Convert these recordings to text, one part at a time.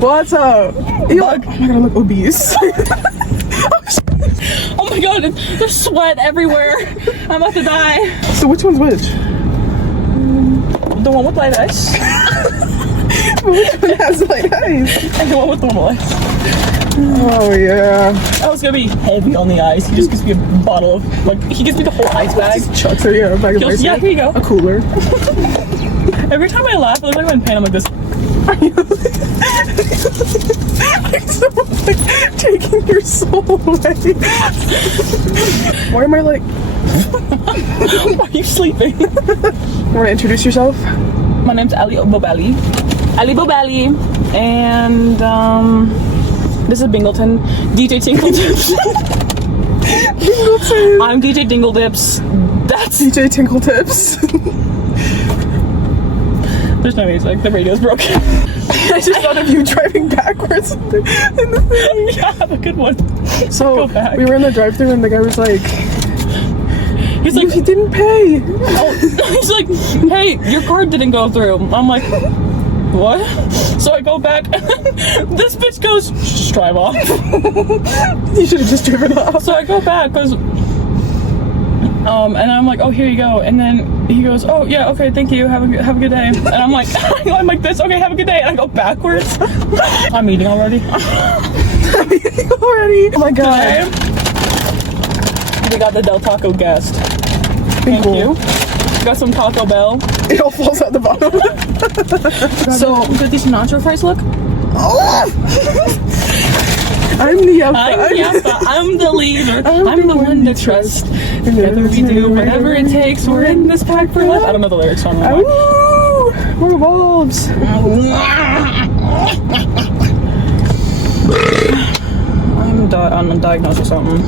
What's up? Yo, oh my god, I look obese. Oh my god, there's sweat everywhere. I'm about to die. So which one's which? The one with light ice. Which one has light ice? And the one with normal ice. Oh yeah. I was gonna be heavy on the ice. He just gives me a bottle of, like, he gives me the whole ice bag. Chucks her, yeah, a bag of ice. Yeah, here you go. A cooler. Every time I laugh, I look like I'm in pain. I'm like this. Like someone's like taking your soul away. Why am I like? Why are you sleeping? You want to introduce yourself? My name's Ali Bobali. Ali Bobali, and this is Bingleton. DJ Tinkledips. Bingleton. I'm DJ Dingledips. That's DJ Tinkletips. There's no music. The radio's broken. I just thought of you driving backwards in the thing. Yeah, have a good one. So we were in the drive-thru and the guy was like, he's like, he didn't pay. Oh, he's like, hey, your card didn't go through. I'm like, what? So I go back. This bitch goes, just drive off. You should have just driven off. So I go back because, and I'm like, oh, here you go. And then he goes, oh yeah, okay, thank you. Have a good day. And I'm like, I'm like this. Okay, have a good day. And I go backwards. I'm eating already. I'm eating already. Oh my god. We got the Del Taco guest. Thank you. Got some Taco Bell. It all falls out the bottom. So, good these nacho fries look? Oh. I'm the alpha. I'm the leader. I'm the one to trust. Together we do whatever it takes. We're in this pack for life. I don't know the lyrics, so I'm like, we're wolves. I'm diagnosed with something.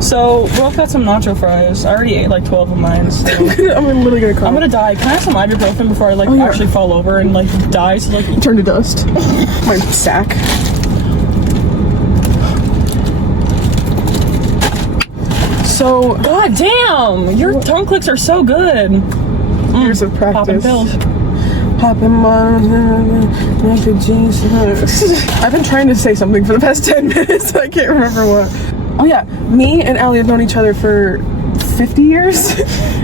So, we both got some nacho fries. I already ate like 12 of mine. So. I'm literally gonna cry. I'm gonna die. Can I have some ibuprofen before I actually fall over and like die? So like turn to dust. My sack. So, god damn, your tongue clicks are so good. Years of practice. Popping pills. I've been trying to say something for the past 10 minutes. I can't remember what. Oh yeah, me and Allie have known each other for 50 years?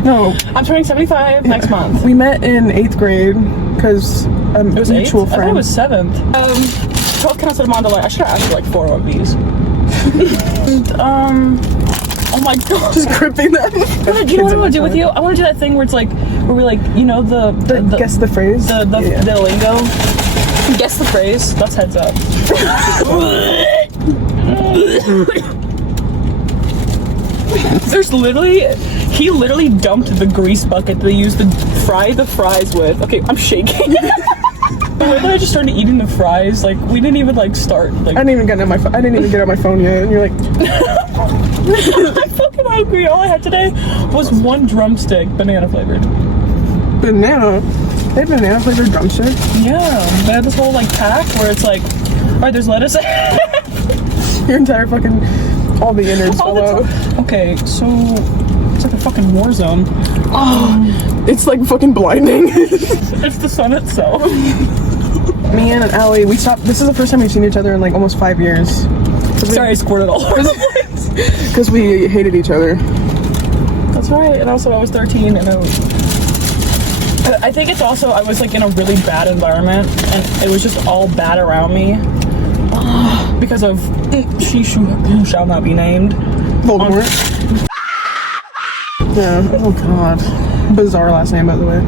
No. I'm turning 75 next month. We met in 8th grade because a mutual friend. I thought it was 7th. 12th counts at Mandalay. I should have asked for like 4 of these. And, oh my god. Just gripping them. You know what I want to do with you? I want to do that thing where it's like, where we like, you know, the guess the phrase? The lingo. Guess the phrase. That's heads up. There's literally, he literally dumped the grease bucket that they used to fry the fries with. Okay, I'm shaking. The way that I just started eating the fries, like, we didn't even like start. Like, I didn't even get on my phone yet, and you're like, I'm fucking hungry. All I had today was one drumstick, banana flavored. Banana? They have banana flavored drumstick? Yeah, they had this whole like pack where it's like, alright, there's lettuce. Your entire fucking, all the innards fell out. Okay, so it's like a fucking war zone. Oh, it's like fucking blinding. It's the sun itself. Me and Allie, we stopped. This is the first time we've seen each other in like almost 5 years. Sorry, I squirted all over the place. Because we hated each other. That's right, and also I was 13 and I think it's also, I was like in a really bad environment and it was just all bad around me. Because of she who shall not be named. Voldemort. Yeah, oh god. Bizarre last name, by the way.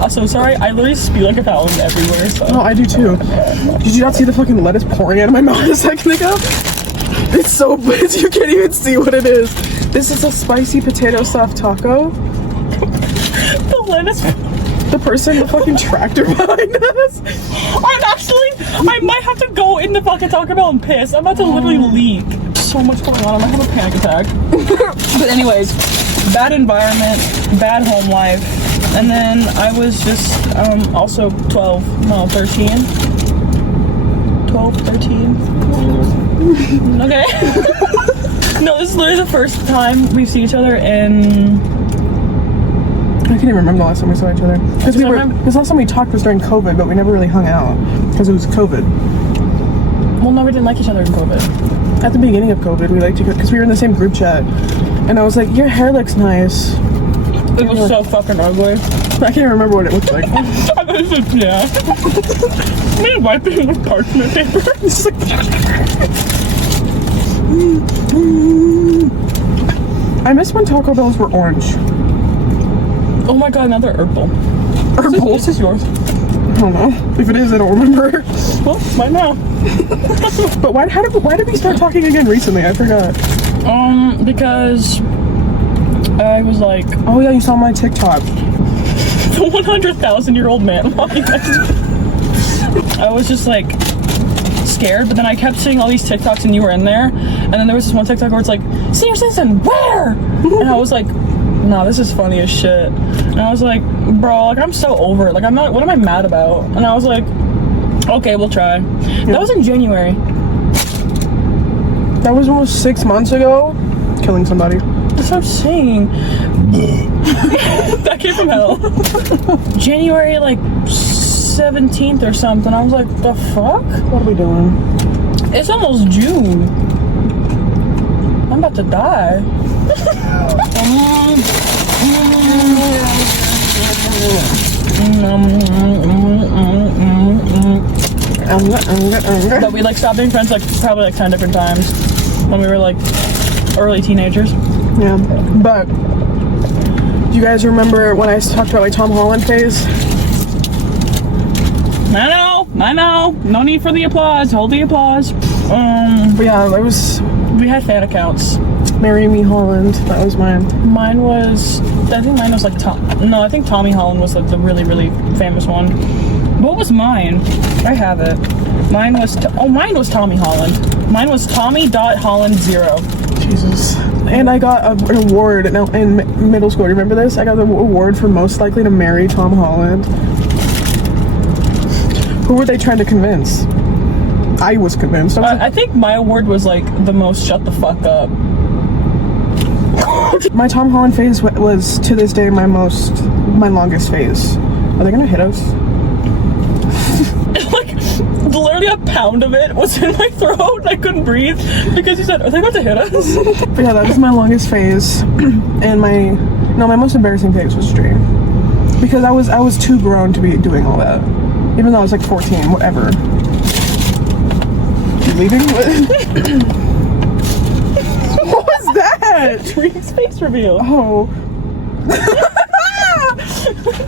Also, sorry, I literally spew like a fountain everywhere, so. No, I do too. Did you not see the fucking lettuce pouring out of my mouth a second ago? It's so big, you can't even see what it is. This is a spicy potato stuffed taco. The lettuce. The person, the fucking tractor behind us. I might have to go in the fucking Taco Bell and piss. I'm about to literally leak. So much going on. I might have a panic attack. But anyways, bad environment, bad home life. And then I was just also 13. 12, 13. Okay. No, this is literally the first time we've seen each other in... I can't even remember the last time we saw each other. Because last time we talked was during COVID, but we never really hung out. Because it was COVID. Well, no, we didn't like each other in COVID. At the beginning of COVID, we liked each other because we were in the same group chat. And I was like, your hair looks nice. It was so fucking ugly. I can't remember what it looked like. Yeah. Me wiping it with parchment paper. It's just like... I miss when Taco Bells were orange. Oh my god, another herbal. Herbal? This is yours. I don't know. If it is, I don't remember. Well, mine now. But why did we start talking again recently? I forgot. Because I was like, oh yeah, you saw my TikTok. The 100,000-year-old man walking next to me. I was just like scared, but then I kept seeing all these TikToks and you were in there, and then there was this one TikTok where it's like, senior citizen, where? And I was like, nah, this is funny as shit. And I was like, bro, like I'm so over it. Like I'm not, what am I mad about? And I was like, okay, we'll try. Yeah. That was in January. That was almost 6 months ago. Killing somebody. That's what I'm saying. That came from hell. January like 17th or something. I was like, the fuck? What are we doing? It's almost June. I'm about to die. But we like stopped being friends like probably like 10 different times when we were like early teenagers. Yeah, but do you guys remember when I talked about my Tom Holland phase? I know. No need for the applause. Hold the applause. But yeah, we had fan accounts. Marry Me Holland. That was mine. Mine was, I think mine was like I think Tommy Holland was like the really, really famous one. What was mine? I have it. Mine was Tommy Holland. Mine was Tommy.Holland0. Jesus. And I got an award in middle school. Remember this? I got the award for most likely to marry Tom Holland. Who were they trying to convince? I was convinced. I think my award was like the most shut the fuck up. My Tom Holland phase was to this day my longest phase. Are they gonna hit us? Like literally a pound of it was in my throat. I couldn't breathe because you said, "Are they about to hit us?" But yeah, that was my longest phase, and my most embarrassing phase was stream because I was too grown to be doing all that. Even though I was like 14, whatever. You leaving? What was that? Dream's face reveal. Oh.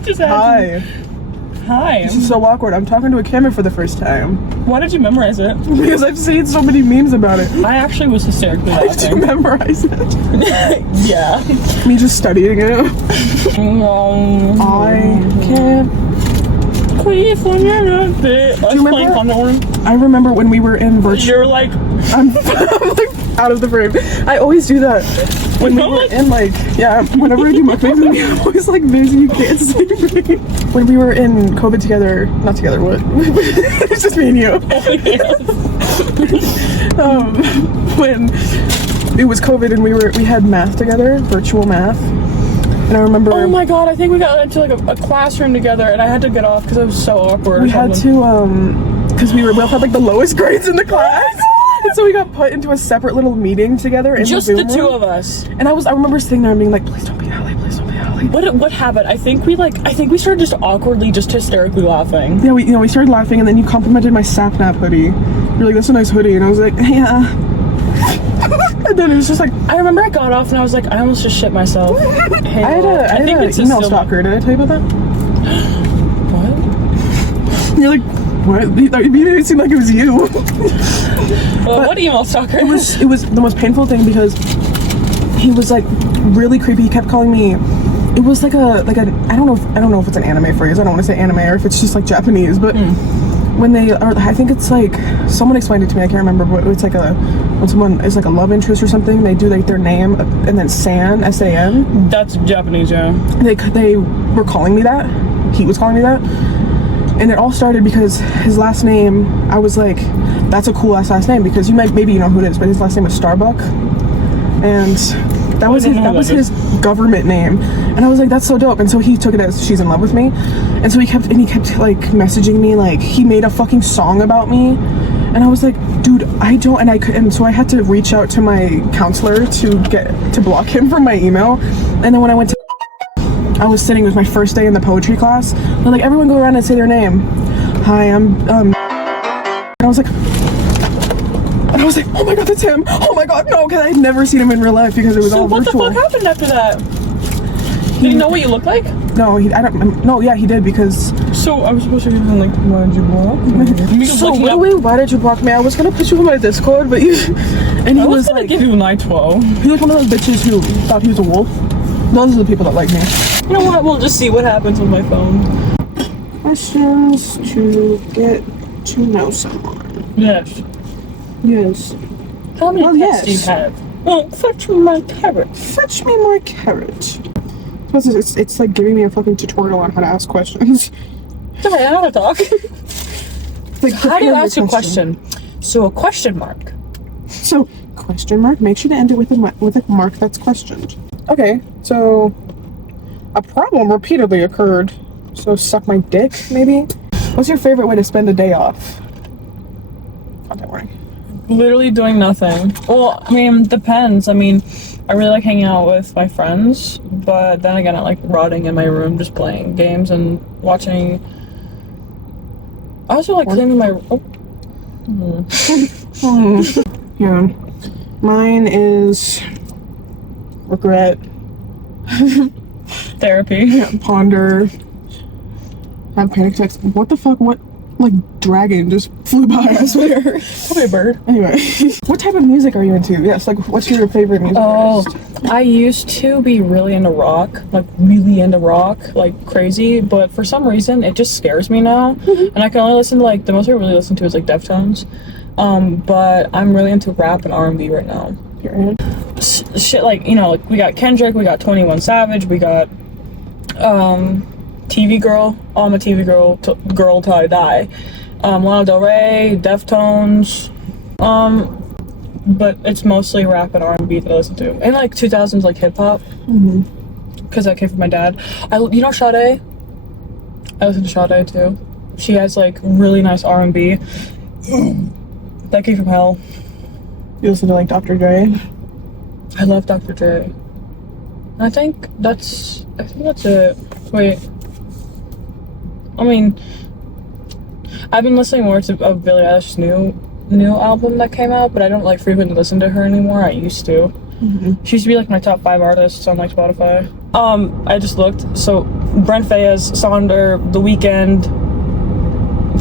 Just Hi. Hi. This is so awkward. I'm talking to a camera for the first time. Why did you memorize it? Because I've seen so many memes about it. I actually was hysterically I laughing. do memorize it. Yeah. Me just studying it. I can't. Do you remember? I remember when we were in virtual. You're like, I'm like out of the frame. I always do that when we were in like whenever I do mukbangs, I'm always like busy. You can't see me. When we were in COVID together, not together. What? It's just me and you. When it was COVID and we had math together, virtual math. And I remember. Oh my god! I think we got into like a classroom together, and I had to get off because it was so awkward. We had to because we both had like the lowest grades in the class, and so we got put into a separate little meeting together. In just the two of us. And I remember sitting there and being like, "Please don't be Allie. Please don't be Allie." What happened? I think we started just awkwardly, just hysterically laughing. Yeah, we started laughing, and then you complimented my Sapnap hoodie. You're like, "That's a nice hoodie," and I was like, "Yeah." And then it was just like, I remember I got off and I was like, I almost just shit myself. Hey, I had an email stalker. Did I tell you about that? What? You're like, what? You made it seem like it was you. Well, what email stalker? It was the most painful thing because he was like really creepy. He kept calling me. It was like a I don't know if it's an anime phrase. I don't want to say anime or if it's just like Japanese, but. When they are, I think it's like someone explained it to me. I can't remember, but it's like when someone is like a love interest or something. They do like their name and then san, S-A-N. That's Japanese, yeah. They were calling me that. He was calling me that, and it all started because his last name. I was like, that's a cool ass last name because maybe you know who it is, but his last name was Starbuck, and That was his government name, and I was like, that's so dope. And so he took it as she's in love with me, and so he kept like messaging me, like he made a fucking song about me, and I was like, dude, I don't, and I could, and so I had to reach out to my counselor to block him from my email, and then when I went to, I was sitting, it was my first day in the poetry class. They're like, everyone go around and say their name. Hi, I'm and I was like, oh my god, that's him. Oh my god, no, because I had never seen him in real life because it was all virtual. So what the fuck happened after that? Did he know what you look like? No, he did because. So I was supposed to give him like, why did you block me? So wait, why did you block me? I was gonna put you on my Discord, but you. And he was gonna like, give you an I-12. He was one of those bitches who thought he was a wolf. Those are the people that like me. You know what? We'll just see what happens with my phone. Questions to get to know someone. Yes. Yes. How many pets do you have? Well, fetch me my carrot. Fetch me my carrot. It's like giving me a fucking tutorial on how to ask questions. Okay, I know how to talk. Like, how do you ask a question? So a question mark. So question mark. Make sure to end it with a mark that's questioned. Okay, so a problem repeatedly occurred. So suck my dick, maybe. What's your favorite way to spend a day off? Content warning. Literally doing nothing. Well, I mean, depends. I mean, I really like hanging out with my friends, but then again, I like rotting in my room, just playing games and watching. I also like cleaning my. Yeah. Mine is regret. Therapy. Ponder. Have panic attacks. What the fuck? What? Like dragon just flew by, I swear. Probably a bird. Anyway, what type of music are you into? Yes, like what's your favorite music artist? I used to be really into rock, like crazy, but for some reason it just scares me now. And I can only listen to like, the most I really listen to is like Deftones. But I'm really into rap and R&B right now. Shit, like, you know, like we got Kendrick, we got 21 Savage, we got TV girl. Oh, I'm a TV girl till I die. Lana Del Rey, Deftones. But it's mostly rap and R&B that I listen to, and like 2000s like hip hop. Because that came from my dad. You know Sade? I listen to Sade too. She has like really nice R&B. That came from hell. You listen to like Dr. Dre? I love Dr. Dre. I think that's it. Wait. I mean, I've been listening more to Billie Eilish's new album that came out, but I don't like frequently listen to her anymore. I used to. She used to be like my top 5 artists on like Spotify. I just looked. So Brent Faiyaz, Sonder, The Weeknd,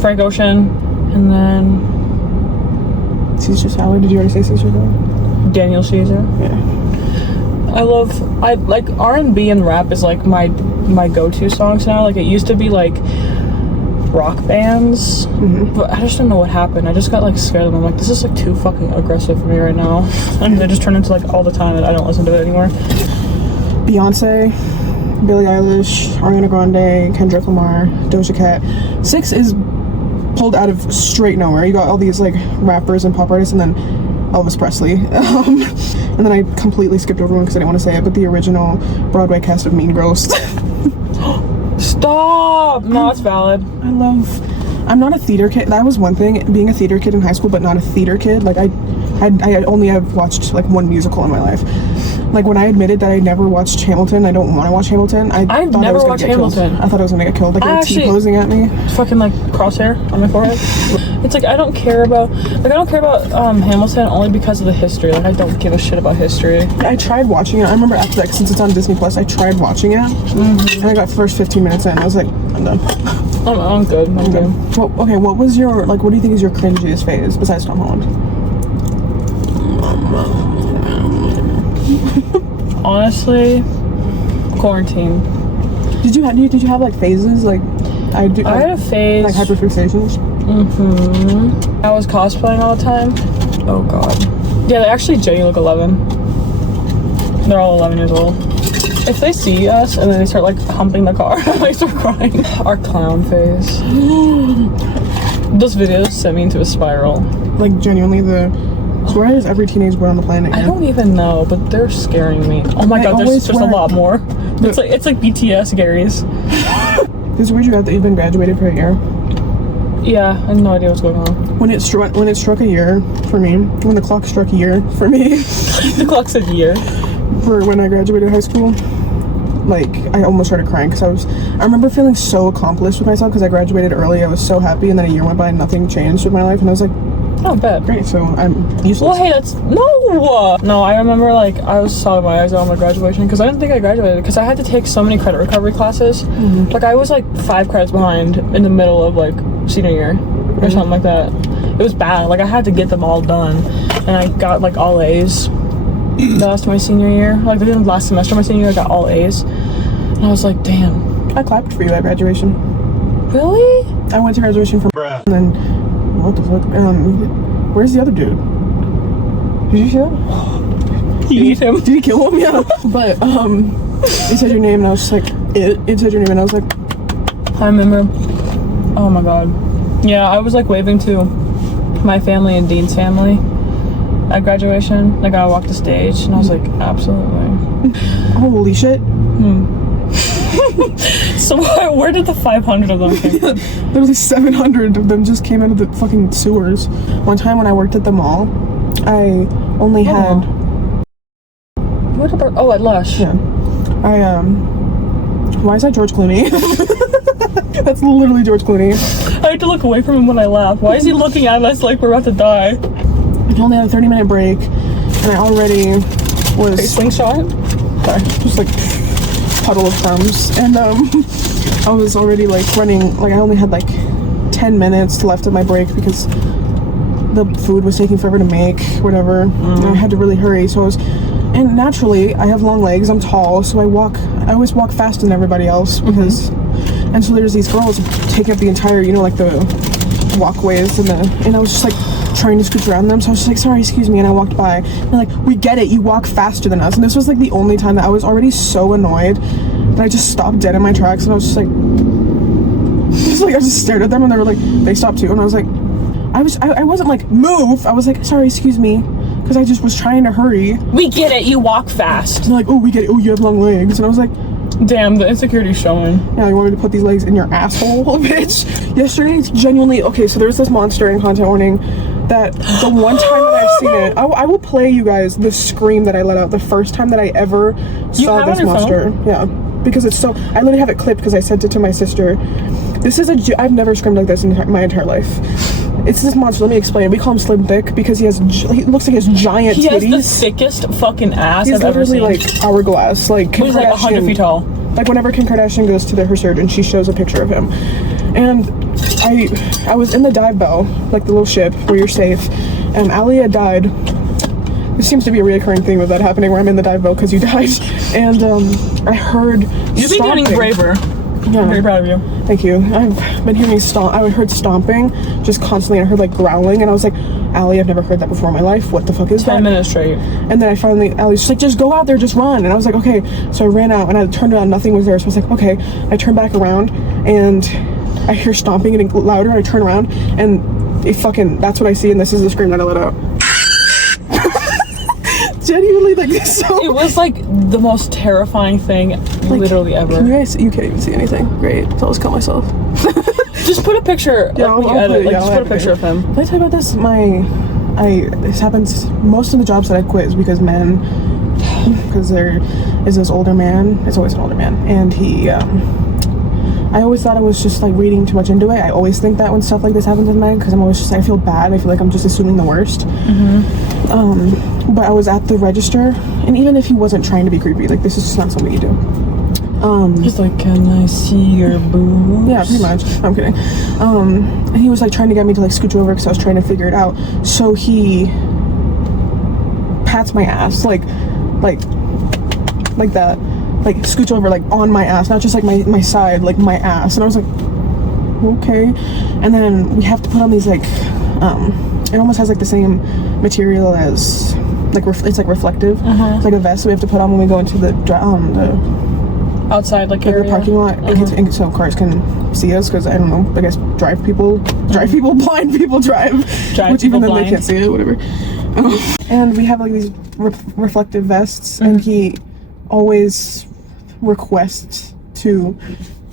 Frank Ocean, and then Caesar Salad. Did you already say Caesar Salad? Daniel Caesar. Yeah. I like R&B and rap is like my go-to songs now. Like it used to be like rock bands, but I just don't know what happened. I just got like scared of them. I'm like, this is like too fucking aggressive for me right now. And they just turn into like all the time that I don't listen to it anymore. Beyonce, Billie Eilish, Ariana Grande, Kendrick Lamar, Doja Cat. 6 is pulled out of straight nowhere. You got all these like rappers and pop artists, and then Elvis Presley. And then I completely skipped over one because I didn't want to say it, but the original Broadway cast of Mean Girls. Stop! No, that's valid. I'm not a theater kid. That was one thing, being a theater kid in high school, but not a theater kid. Like I only have watched like one musical in my life. Like when I admitted that I never watched Hamilton, I don't want to watch Hamilton. I've thought never I was watched gonna get Hamilton. Killed. I thought I was gonna get killed. Like a T posing at me. Fucking like crosshair on my forehead. It's like I don't care about Hamilton only because of the history. Like I don't give a shit about history. I tried watching it. I remember after that, since it's on Disney Plus, I tried watching it, and I got first 15 minutes in. I was like, I'm done. I'm good. I'm good. Well, okay, what was your what do you think is your cringiest phase besides Tom Holland? Honestly, quarantine. Did you have like phases? Like I had a phase. Like hyperfixations. I was cosplaying all the time. Oh god. Yeah, they actually genuinely look 11. They're all 11 years old. If they see us and then they start like humping the car, I start crying. Our clown phase. Those videos sent me into a spiral. Like genuinely So why is every teenage boy on the planet? I don't even know, but they're scaring me. Oh my god, there's a lot more. It's like BTS Gary's. Is it weird you got that you've been graduated for a year? Yeah, I have no idea what's going on. When it struck a year for me, when the clock struck a year for me. The clock said year. For when I graduated high school, like I almost started crying because I remember feeling so accomplished with myself because I graduated early. I was so happy, and then a year went by and nothing changed with my life, and I was like, not bad. Great, so I'm useless. Well, hey, that's no. I remember like I was sobbing my eyes out on my graduation because I didn't think I graduated because I had to take so many credit recovery classes. Mm-hmm. Like I was like 5 credits behind in the middle of like senior year or something like that. It was bad. Like I had to get them all done, and I got like all A's. Last my senior year, like the last semester of my senior year, I got all A's, and I was like, damn. I clapped for you at graduation. Really? I went to graduation from and then what the fuck? Where's the other dude? Did you kill him? You eat him? Did he kill him? Yeah. But he said your name, and I was just like, it said your name, and I was like, I remember. Oh my god. Yeah, I was like waving to my family and Dean's family at graduation. Like I walked the stage, and I was like, absolutely. Holy shit. So where did the 500 of them come from? Literally 700 of them just came out of the fucking sewers. One time when I worked at the mall, I only had... What about... Oh, at Lush. Yeah. Why is that George Clooney? That's literally George Clooney. I had to look away from him when I laugh. Why is he looking at us like we're about to die? I only had a 30-minute break, and I already was... A slingshot? Sorry, just like puddle of crumbs. And I was already like running, like I only had like 10 minutes left of my break because the food was taking forever to make, whatever. And I had to really hurry, so I was... And naturally, I have long legs, I'm tall, so I always walk faster than everybody else because... And so there's these girls taking up the entire, you know, like the walkways and I was just like trying to scooch around them, so I was just like, sorry, excuse me, and I walked by, and they're like, we get it, you walk faster than us. And this was like the only time that I was already so annoyed that I just stopped dead in my tracks, and I was just like I just stared at them, and they were like, they stopped too, and I was like, I wasn't like, move, I was like, sorry, excuse me, because I just was trying to hurry. We get it, you walk fast. And they're like, oh, we get it, oh, you have long legs, and I was like, damn, the insecurity's showing. Yeah, you want me to put these legs in your asshole, bitch? Yesterday, it's genuinely... Okay, so there's this monster in content warning that the one time that I've seen it... I will play you guys the scream that I let out the first time that I ever saw this monster. Phone? Yeah, because it's so... I literally have it clipped because I sent it to my sister. This is I've never screamed like this in my entire life. It's this monster. Let me explain. We call him Slim Thick because he looks like he has giant titties. He has the thickest fucking ass I've ever seen. He's literally like hourglass. Like He's like 100 feet tall. Like whenever Kim Kardashian goes to her surgeon, she shows a picture of him. And I was in the dive bell, like the little ship where you're safe, and Alia died. There seems to be a reoccurring thing with that happening where I'm in the dive bell because you died. And I heard You've been getting braver. Yeah. I'm very proud of you. Thank you. I've been hearing I heard stomping just constantly, and I heard like growling, and I was like, Allie, I've never heard that before in my life. What the fuck is that? 10 minutes straight. And then Allie's just like, just go out there, just run. And I was like, okay. So I ran out, and I turned around, nothing was there. So I was like, okay. I turned back around, and I hear stomping getting louder. I turn around, and that's what I see, and this is the scream that I let out. Genuinely, like, so... It was like the most terrifying thing literally ever. You can't even see anything. Great. So I'll just cut myself. Just put a picture. Yeah, just put a picture of him. Did I tell you about this? This happens, most of the jobs that I quit is because there is this older man. It's always an older man. And he, I always thought I was just like reading too much into it. I always think that when stuff like this happens with men, because I'm always just, I feel bad. I feel like I'm just assuming the worst. But I was at the register, and even if he wasn't trying to be creepy, like, this is just not something you do. He's like, can I see your boobs? Yeah, pretty much. I'm kidding. And he was like trying to get me to like scooch over because I was trying to figure it out. So he pats my ass, like that, like scooch over, like on my ass, not just like my side, like my ass. And I was like, okay. And then we have to put on these like, it almost has like the same material as like it's like reflective. It's like a vest that we have to put on when we go into the outside like the parking lot, so cars can see us, because I don't know, I guess blind people drive, which even then they can't see it, whatever. And we have like these reflective vests, and he always requests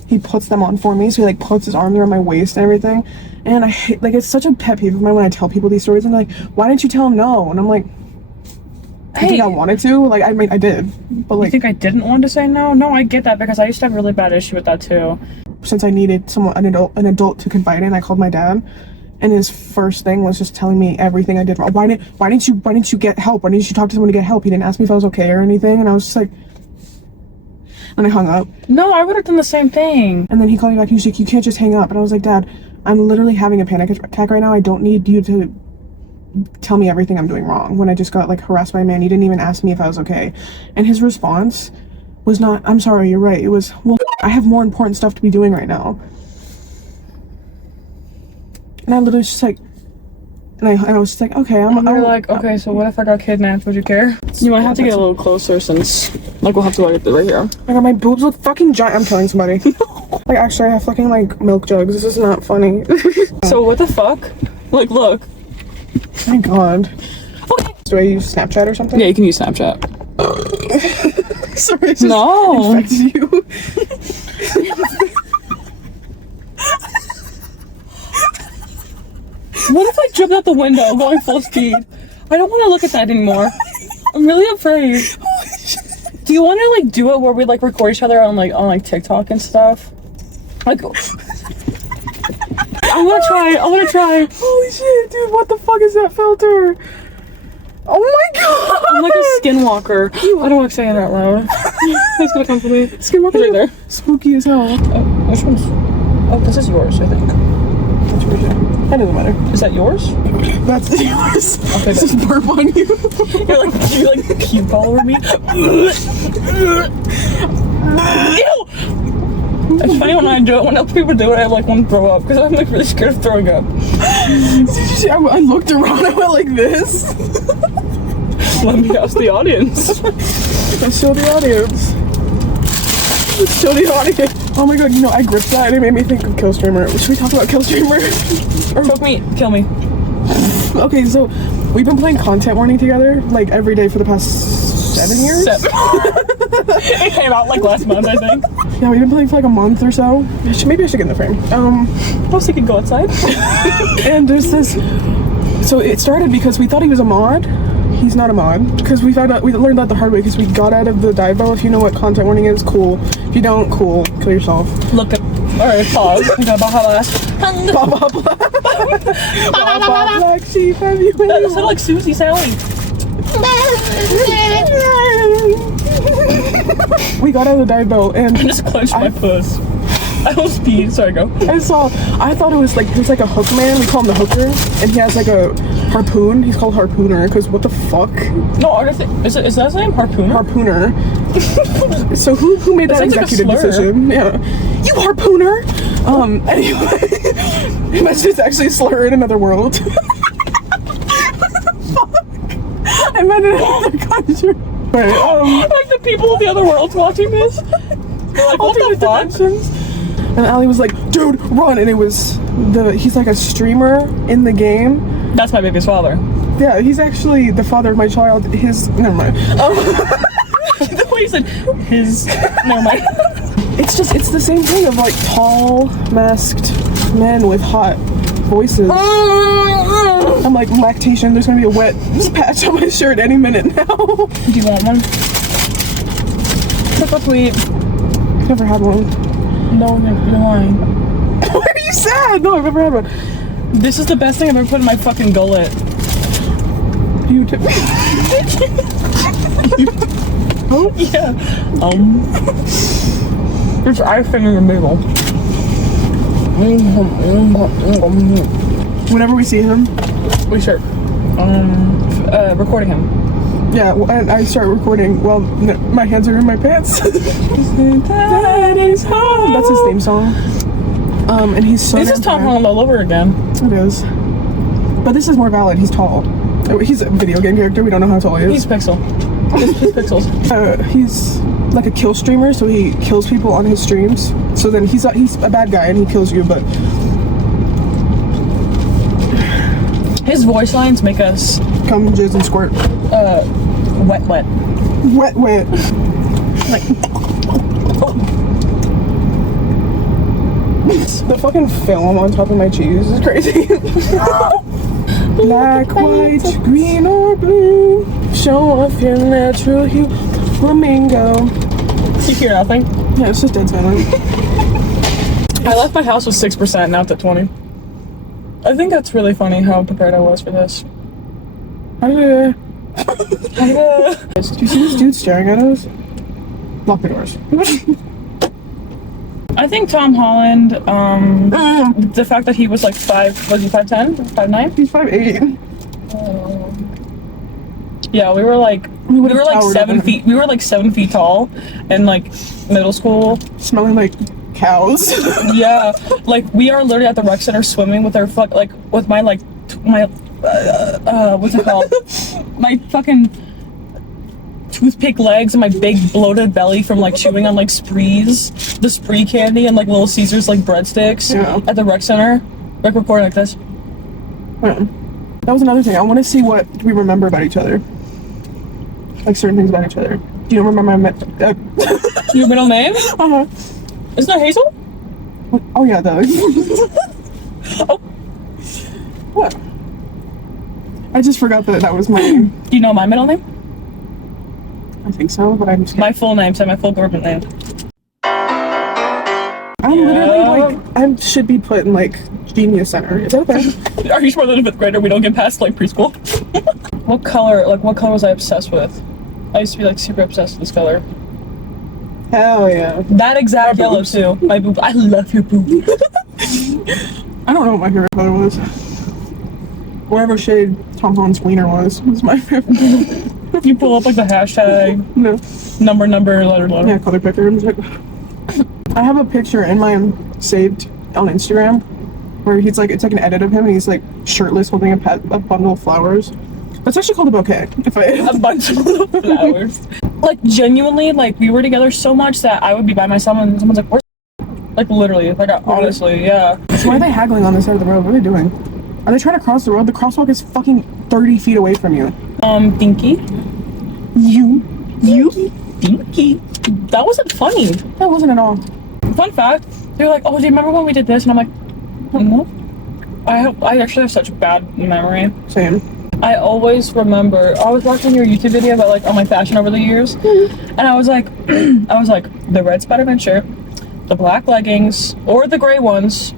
he puts them on for me, so he like puts his arms around my waist and everything. And I hate, like, it's such a pet peeve of mine when I tell people these stories, and they're like, why didn't you tell him no? And I'm like, I think I wanted to, like, I mean, I did, but like, you think I didn't want to say no? No, I get that, because I used to have a really bad issue with that too. Since I needed an adult to confide in, I called my dad, and his first thing was just telling me everything I did wrong. Why didn't you get help? Why didn't you talk to someone to get help? He didn't ask me if I was okay or anything, and I was just like, and I hung up. No, I would have done the same thing. And then he called me back, and he's like, you can't just hang up. And I was like, Dad, I'm literally having a panic attack right now. I don't need you to tell me everything I'm doing wrong when I just got like harassed by a man. You didn't even ask me if I was okay. And his response was not, I'm sorry, you're right. It was, well, I have more important stuff to be doing right now. And I literally was just like, and I was just like, okay, You're like, okay, so what if I got kidnapped? Would you care? You might have to get a little closer, since like we'll have to like it right here. I got my boobs look fucking giant. I'm killing somebody. Like, actually, I have fucking like milk jugs. This is not funny. So what the fuck? Like, look. My god. Okay. Do I use Snapchat or something? Yeah, you can use Snapchat. Sorry, I just No. infected you. What if I jumped out the window going full speed? I don't want to look at that anymore. I'm really afraid. Do you want to like do it where we like record each other on like TikTok and stuff? Like, I want to try. Holy shit, dude, what the fuck is that filter? Oh my god! I'm like a skinwalker. I don't want to say it out loud. It's gonna come for me. Skinwalker right there. Spooky as hell. Oh, which one's? Oh, this is yours, I think. That doesn't matter. Is that yours? That's yours. Okay, just burp on you. you puke all over me. Ew! It's funny when I do it. When other people do it, I like want to throw up because I'm like really scared of throwing up. I looked around. I went like this. Let me ask the audience. Let's show the audience. Let's show the audience. Oh my god, you know, I gripped that and it made me think of Killstreamer. Should we talk about Killstreamer? Kill me. Okay, so we've been playing content warning together like every day for the past 7 years. It came out like last month, I think. Yeah, we've been playing for like a month or so. Maybe I should get in the frame. I was thinking go outside. And there's this. So it started because we thought he was a mod. He's not a mod, because we learned that the hard way, because we got out of the dive bell. If you know what content warning is, cool. If you don't, cool, kill yourself. Look at, alright, pause. We got Baja Blast. Baja Black Sheep, have you been? That sounded like Susie Sally. We got out of the dive bell and I just clenched my puss. I almost peed. Sorry, go. I thought it was like a hook man. We call him the hooker, and he has like a harpoon. He's called Harpooner because what the fuck? No, is that his name? Harpooner? Harpooner. So who made that executive decision? Yeah, you harpooner. Anyway, imagine it's actually a slur in another world. Fuck. I meant in another country. Right, like the people of the other world's watching this. They're like, what the fuck? And Ali was like, dude, run! And it was he's like a streamer in the game. That's my baby's father. Yeah, he's actually the father of my child. Never mind. The way you said his, never mind. It's the same thing of like tall, masked men with hot voices. I'm like, lactation, there's gonna be a wet patch on my shirt any minute now. Do you want one? Triple tweet. Never had one. No, you're lying. Why are you sad? No, I've never had one. This is the best thing I've ever put in my fucking gullet. You too. Oh? Yeah. It's icing in the middle. Whenever we see him, We start recording him. yeah, and I start recording while my hands are in my pants. That is home. That's his theme song. And he's so This is Tom Holland all over again. It is. But this is more valid. He's tall. He's a video game character. We don't know how tall he is. He's Pixel. He's Pixels. He's like a kill streamer, so he kills people on his streams. So then he's a bad guy and he kills you, but His voice lines make us come jizz and squirt. Wet. Wet. Like the fucking film on top of my cheese is crazy. Black, white, green, or blue. Show off your natural hue. Flamingo. You hear nothing? Yeah, it's just dead silent. I left my house with 6%, now it's at 20. I think that's really funny how prepared I was for this. Do you see this dude staring at us? Lock the doors. I think Tom Holland, the fact that he was like 5, was he 5'10", 5'9"? He's 5'8". Yeah, we were like 7 feet. We were like 7 feet tall in like middle school. Smelling like cows. Yeah, like we are literally at the rec center swimming with our with my what's it called? My fucking toothpick legs and my big bloated belly from like chewing on like Sprees, the Spree candy and like Little Caesars like breadsticks at the rec center. Like recording like this. Yeah. That was another thing. I want to see what we remember about each other. Like certain things about each other. Do you remember my your middle name? Uh-huh. Isn't that Hazel? Oh yeah, that is. Oh. What? I just forgot that was my name. Do you know my middle name? I think so, but I'm scared. My full name, so my full government name. I'm literally like, I should be put in like Genius Center. Is that okay? Are you sure that in 5th grader we don't get past like preschool? What color was I obsessed with? I used to be like super obsessed with this color. Hell yeah. That exact yellow too. My boob. I love your boob. I don't know what my favorite color was. Whatever shade Tom Holland's wiener was my favorite. You pull up like the hashtag. No. Number, letter. Yeah, color picker. I have a picture in my saved on Instagram where he's like, it's like an edit of him and he's like shirtless holding a bundle of flowers. That's actually called a bouquet. A bunch of flowers. Like genuinely, like we were together so much that I would be by myself and someone's like, where's like literally, like honestly, yeah. So why are they haggling on this side of the road? What are they doing? Are they trying to cross the road? The crosswalk is fucking 30 feet away from you. Dinky. You. Dinky. That wasn't funny. That wasn't at all. Fun fact, they're like, oh, do you remember when we did this? And I'm like, no. I actually have such bad memory. Same. I always remember, I was watching your YouTube video about like all my fashion over the years, and I was like, the red Spider-Man shirt, the black leggings, or the gray ones,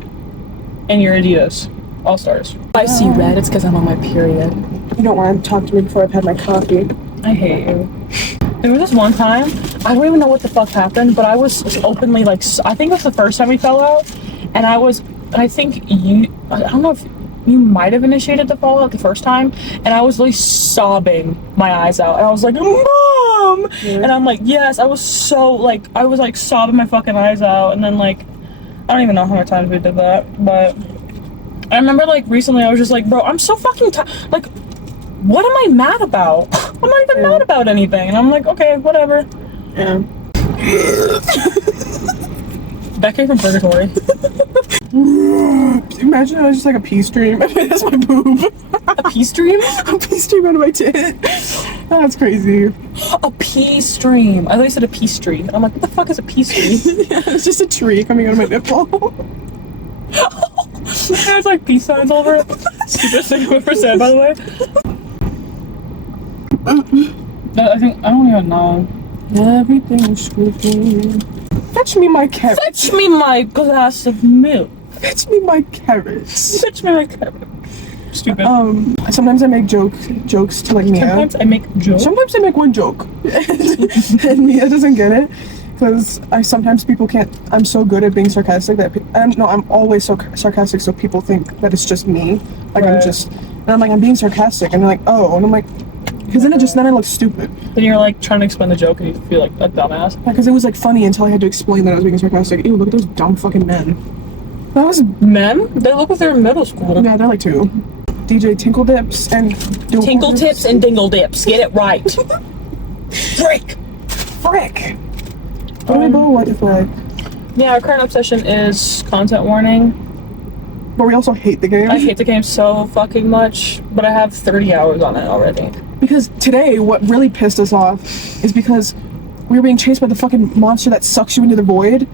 and your Adidas All-Stars. I see red, it's because I'm on my period. You don't want to talk to me before I've had my coffee. I hate you. There was this one time, I don't even know what the fuck happened, but I was openly like, I think it was the first time we fell out, and I think I don't know if you might have initiated the fallout the first time, and I was really sobbing my eyes out, and I was like, Mom! Yeah. And I'm like, yes, I was sobbing my fucking eyes out, and then like, I don't even know how many times we did that, but I remember like recently I was just like, bro, I'm so fucking tired, like, what am I mad about? I'm not even mad about anything, and I'm like, okay, whatever. Yeah. That came from purgatory. Imagine it was just like a pee stream. That's my boob. A pee stream? A pee stream out of my tit. That's crazy. A pee stream. I thought you said a pee stream. I'm like, what the fuck is a pee stream? Yeah, it's just a tree coming out of my nipple. There's like peace signs all over it. Stupidest thing I've ever said, by the way. I don't even know. Everything's squeaking. Fetch me my carrots. Fetch me my glass of milk. Fetch me my carrots. Fetch me my carrots. Stupid. Sometimes I make jokes to like Mia. Sometimes I make jokes. Sometimes I make one joke, and Mia doesn't get it because sometimes people can't. I'm so good at being sarcastic that I'm always so sarcastic, so people think that it's just me. Like right. I'm like I'm being sarcastic, and they're like, oh, and I'm like. Because then I look stupid. Then you're like trying to explain the joke and you feel like a dumbass. Yeah, because it was like funny until I had to explain that I was being sarcastic. Ew, look at those dumb fucking men. That was men? They look like they're in middle school. Yeah, they're like 2. DJ Tinkle Dips and Tinkle Tips and Dingle Dips. Get it right. Frick. What the fuck? Yeah, our current obsession is content warning. but we also hate the game. I hate the game so fucking much, but I have 30 hours on it already. Because today, what really pissed us off is because we were being chased by the fucking monster that sucks you into the void.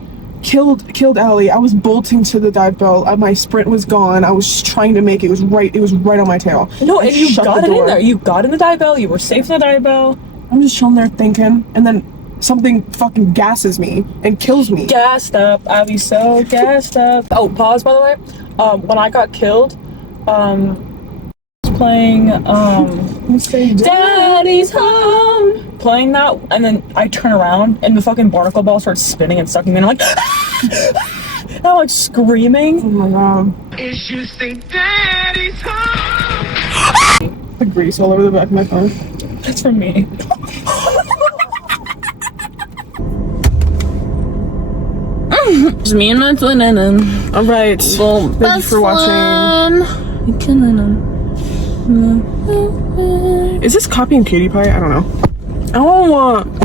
Killed Allie. I was bolting to the dive bell. My sprint was gone. I was just trying to make it. It was right on my tail. No, I and you shut got the it in door. there. You got in the dive bell. You were safe in the dive bell. I'm just chilling there thinking, and then something fucking gasses me and kills me. Gassed up. I'll be so gassed up. Oh, pause, by the way. When I got killed, I was playing, Daddy's Home. Playing that, and then I turn around, and the fucking barnacle ball starts spinning and sucking me, and I'm like, and I'm like screaming. Oh my god. Issues say Daddy's home. The grease all over the back of my phone. That's for me. It's me and my twin and Alright. Thank you for watching. Is this copying Katie Pie? I don't know. I don't want